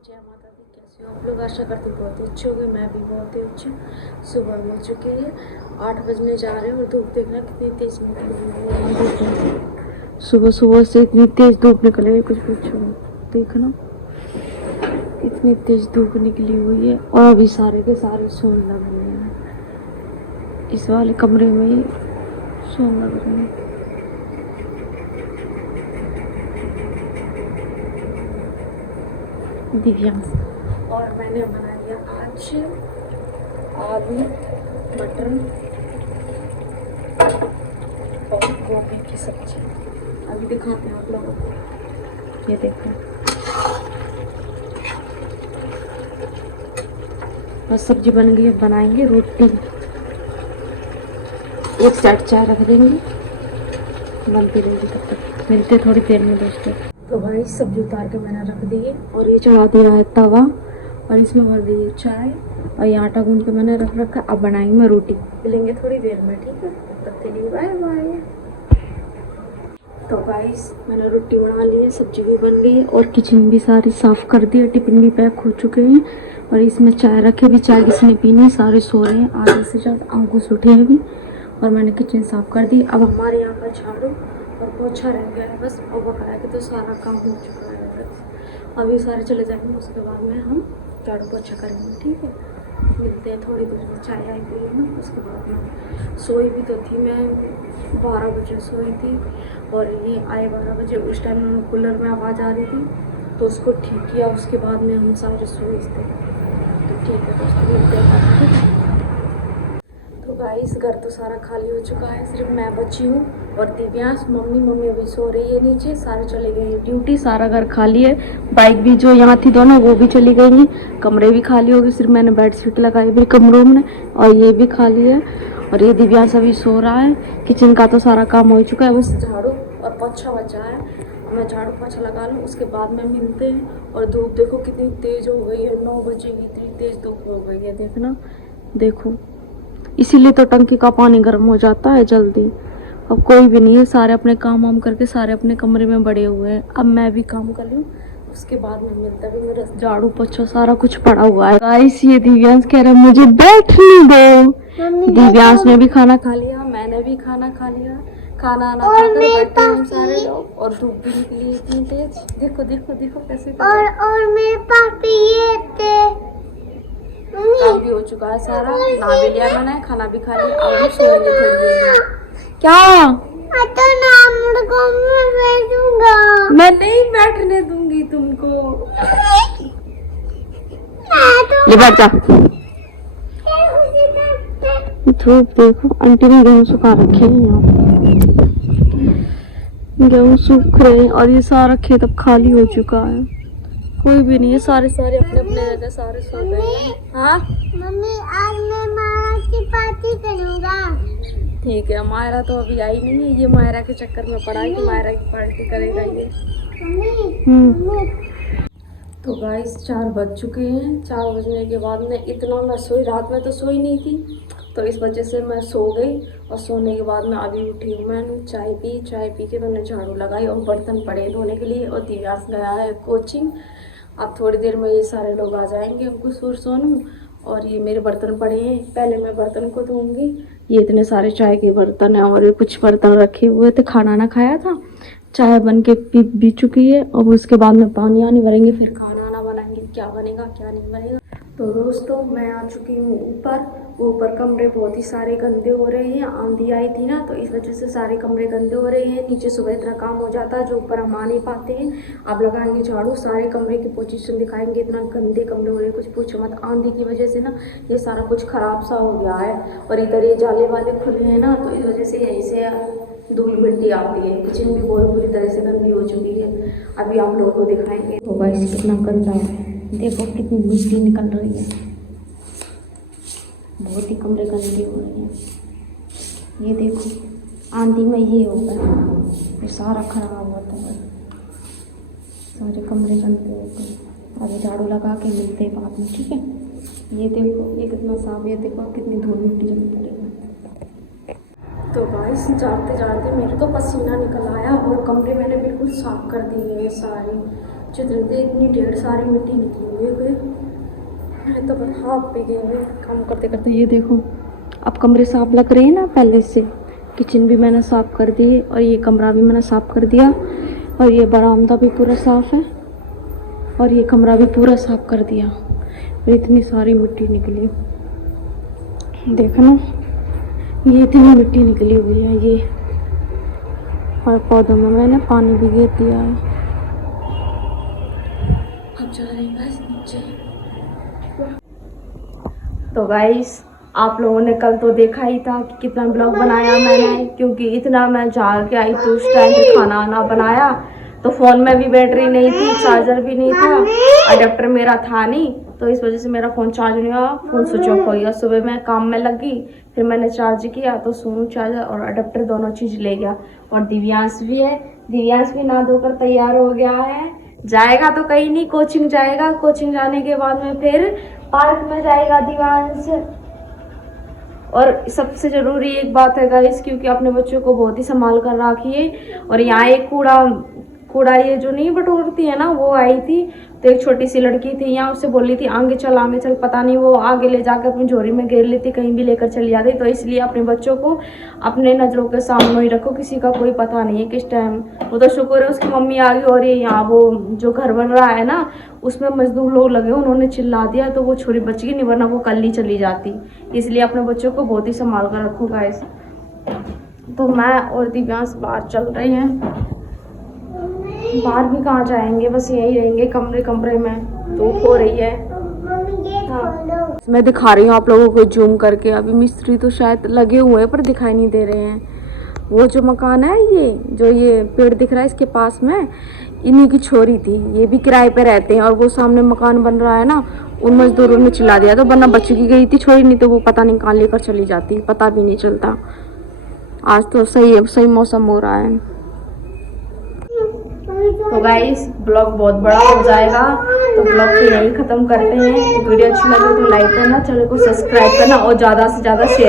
जय माता दी। कैसे हो आप लोग? आशा करती बहुत ही अच्छे हो गए। मैं भी बहुत ही अच्छी। सुबह हो चुकी है, 8 बजने जा रहे हैं और धूप देखना कितनी तेज निकली हुई है। सुबह सुबह से इतनी तेज धूप निकल रही है, कुछ पूछो मत। देखना इतनी तेज धूप निकली हुई है और अभी सारे के सारे सोने लग रहे हैं। इस वाले कमरे में ही सोने लग रहे हैं। दिव्यांश और मैंने बना लिया आज आलू मटर और गोभी की सब्जी। अभी दिखाते हैं आप लोगों को। ये देखो, बस सब्जी बन गई। बनाएंगे रोटी, एक साइड चाय रख देंगे, बनती रहेगी। तब तक मिलते थोड़ी देर में दोस्तों। तो भाई सब्जी उतार के मैंने रख दी है और ये चढ़ा दिया है तवा और इसमें भर दी है चाय और ये आटा गूंद के मैंने रख रखा। अब बनाएंगे मैं रोटी, मिलेंगे थोड़ी देर में, ठीक है? तब तक के लिए बाय बाय। तो गाइस मैंने रोटी बना ली है, सब्जी भी बन गई है और किचन भी सारी साफ कर दी है। टिफिन भी पैक हो चुके हैं और इसमें चाय रखे भी। चाय किसने पीनी है? सारे सो रहे हैं, आधे से ज़्यादा अंकुश उठे हैं अभी। और मैंने किचन साफ कर दी। अब हमारे यहाँ का झाड़ू और पोछा रह गया है बस, और बकाया के तो सारा काम हो चुका है बस। अभी सारे चले जाएंगे, उसके बाद में हम झाड़ू पोछा करेंगे, ठीक है? मिलते हैं थोड़ी देर में। चाय आई पी है, उसके बाद में सोई भी तो थी मैं, 12 बजे सोई थी और ये आए 12 बजे। उस टाइम में कूलर में आवाज़ आ रही थी तो उसको ठीक किया, उसके बाद में हम सारे सोए थे। तो ठीक है दोस्तों, मिलते हैं। तो गाइस घर तो सारा खाली हो चुका है, सिर्फ मैं बची हूँ और दिव्यांश। मम्मी अभी सो रही है नीचे, सारे चले गए हैं ड्यूटी। सारा घर खाली है। बाइक भी जो यहाँ थी दोनों वो भी चली गई हैं। कमरे भी खाली हो गए, सिर्फ मैंने बेडशीट लगाई भी कमरों में और ये भी खाली है। और ये दिव्यांश अभी सो रहा है। किचन का तो सारा काम हो चुका है, बस झाड़ू और पोछा बचा है। मैं झाड़ू पोछा लगा लूँ, उसके बाद में मिलते हैं। और धूप देखो कितनी तेज हो गई है, 9 बजे की इतनी तेज धूप हो गई है, देखना देखो। इसीलिए तो टंकी का पानी गर्म हो जाता है जल्दी। अब कोई भी नहीं है, सारे अपने काम वाम करके सारे अपने कमरे में बड़े हुए हैं। अब मैं भी काम कर लूँ, उसके बाद में मिलता है। मेरा झाड़ू पोछा सारा कुछ पड़ा हुआ है। गाइस ये दिव्यांश कह रहा है मुझे बैठने दो। दिव्यांश ने भी खाना खा लिया, मैंने भी खाना खा लिया। खाना आना खाकर बैठे हम सारे लोग और धूप भी निकली इतनी तेज। देखो देखो देखो कैसे। और मेरे पास ये थे। काम भी हो चुका है सारा, नहा भी लिया मैंने, खाना भी खा लिया। अब हम सोएंगे थोड़ी देर में। क्या? तो नाम को मैं बैठूंगा। मैं नहीं बैठने दूंगी तुमको। ले बैठ जा। धूप देखो, आंटी ने गेहूँ सुखा रखे हैं यहाँ। गेहूँ सूख रहे हैं और ये सारा खेत अब खाली हो चुका है। कोई भी नहीं है, सारे अपने अपने जगह सारे सो गए हैं। हाँ मम्मी, आज मैं मायरा की पार्टी करूँगा। ठीक है, मायरा तो अभी आई नहीं है। ये मायरा के चक्कर में पड़ा है कि मायरा की पार्टी करेगा ये। तो गाइस 4 बज चुके हैं। 4 बजने के बाद में इतना मैं सोई, रात में तो सोई नहीं थी, तो इस वजह से मैं सो गई। और सोने के बाद में अभी उठी हूँ। मैंने चाय पी के मैंने झाड़ू लगाई और बर्तन पड़े धोने के लिए। और दिव्यांश गया है कोचिंग। अब थोड़ी देर में ये सारे लोग आ जाएंगे, अंकुश और सोनू। और ये मेरे बर्तन पड़े हैं, पहले मैं बर्तन को धोऊंगी। ये इतने सारे चाय के बर्तन हैं और ये कुछ बर्तन रखे हुए थे, खाना ना खाया था। चाय बन के पी चुकी है। और उसके बाद में पानी आनी भरेंगे, फिर खाना आना बनाएंगे। क्या बनेगा क्या नहीं बनेगा। तो दोस्तों मैं आ चुकी हूँ ऊपर कमरे बहुत ही सारे गंदे हो रहे हैं। आंधी आई थी ना, तो इस वजह से सारे कमरे गंदे हो रहे हैं। नीचे सुबह इतना काम हो जाता है जो ऊपर हम आ नहीं पाते हैं। अब लगाएंगे झाड़ू, सारे कमरे की पोजीशन दिखाएंगे। इतना गंदे कमरे हो रहे हैं, कुछ पूछो मत। आंधी की वजह से ना ये सारा कुछ खराब सा हो गया है। और इधर ये जाले वाले खुले हैं ना, तो इस वजह से यहीं से धूल मिट्टी आती है। किचन भी बहुत बुरी तरह से गंदी हो चुकी है। अभी आप लोगों को दिखाएंगे। तो गाइस कितना गंदा है, देखो कितनी मिट्टी निकल रही है। बहुत ही कमरे गंदे हो रहे हैं। ये देखो आंधी में ये होगा, ये सारा खराब होता है, सारे कमरे गंदे होते हैं। अभी झाड़ू लगा के मिलते हैं बाद में, ठीक है? ये देखो ये कितना साफ, ये देखो कितनी धूल मिट्टी जमी पड़ी है। तो गाइस जाते जाते मेरे तो पसीना निकल आया और कमरे मैंने बिल्कुल साफ कर दिए हैं सारे। चित्र से इतनी ढेर सारी मिट्टी निकली हुई है, तो बस हाथ पे गए हुए काम करते करते। ये देखो अब कमरे साफ लग रहे हैं ना पहले से। किचन भी मैंने साफ कर दी और ये कमरा भी मैंने साफ कर दिया और ये बरामदा भी पूरा साफ है और ये कमरा भी पूरा साफ कर दिया। और इतनी सारी मिट्टी निकली, देखना ये इतनी मिट्टी निकली हुई है ये। और पौधों में मैंने पानी भी गिर दिया है। अब चल रही है नीचे। तो गाइस आप लोगों ने कल तो देखा ही था कि कितना ब्लॉग बनाया मैंने, क्योंकि इतना मैं झाड़ के आई तो उस टाइम पे खाना वाना बनाया तो फ़ोन में भी बैटरी नहीं थी, चार्जर भी नहीं था, अडेप्टर मेरा था नहीं, तो इस वजह से मेरा फ़ोन चार्ज नहीं हुआ, फ़ोन स्विच ऑफ हो गया। सुबह मैं काम में लगी, फिर मैंने चार्ज किया तो सोनू चार्जर और अडेप्टर दोनों चीज़ ले गया। और दिव्यांश भी है, दिव्यांश भी नहा धोकर तैयार हो गया है, जाएगा तो कहीं नहीं, कोचिंग जाएगा। कोचिंग जाने के बाद में फिर पार्क में जाएगा दिव्यांश। और सबसे ज़रूरी एक बात है गाइस, क्योंकि अपने बच्चों को बहुत ही संभाल कर रखिए। और यहाँ एक कूड़ा ये जो नहीं बटोरती है ना, वो आई थी, तो एक छोटी सी लड़की थी यहाँ, उससे बोली थी आगे चल, पता नहीं वो आगे ले जाकर अपनी झोरी में घेर लेती, कहीं भी लेकर चली जाती। तो इसलिए अपने बच्चों को अपने नज़रों के सामने ही रखो, किसी का कोई पता नहीं है किस टाइम। वो तो शुक्र है उसकी मम्मी आ गई। और ये यहाँ वो जो घर बन रहा है ना, उसमें मजदूर लोग लगे, उन्होंने चिल्ला दिया तो वो छोरी बच गई, नहीं वरना वो कल ही चली जाती। इसलिए अपने बच्चों को बहुत ही संभाल कर रखो गाइस। तो मैं और दिव्यांश बाहर चल रहे हैं, बाहर भी कहाँ जाएंगे, बस यहीं रहेंगे कमरे में, धूप हो रही है। हाँ। मैं दिखा रही हूँ आप लोगों को जूम करके। अभी मिस्त्री तो शायद लगे हुए हैं पर दिखाई नहीं दे रहे हैं। वो जो मकान है ये जो ये पेड़ दिख रहा है इसके पास में, इन्हीं की छोरी थी, ये भी किराए पे रहते हैं। और वो सामने मकान बन रहा है ना, उन मजदूरों ने चिल्ला दिया तो वरना बच की गई थी छोरी, नहीं तो वो पता नहीं कहाँ लेकर चली जाती, पता भी नहीं चलता। आज तो सही मौसम हो रहा है। तो गाइस ब्लॉग बहुत बड़ा हो जाएगा, तो ब्लॉग को यहीं ख़त्म करते हैं। वीडियो अच्छी लगे तो लाइक करना, चैनल को सब्सक्राइब करना और ज़्यादा से ज़्यादा शेयर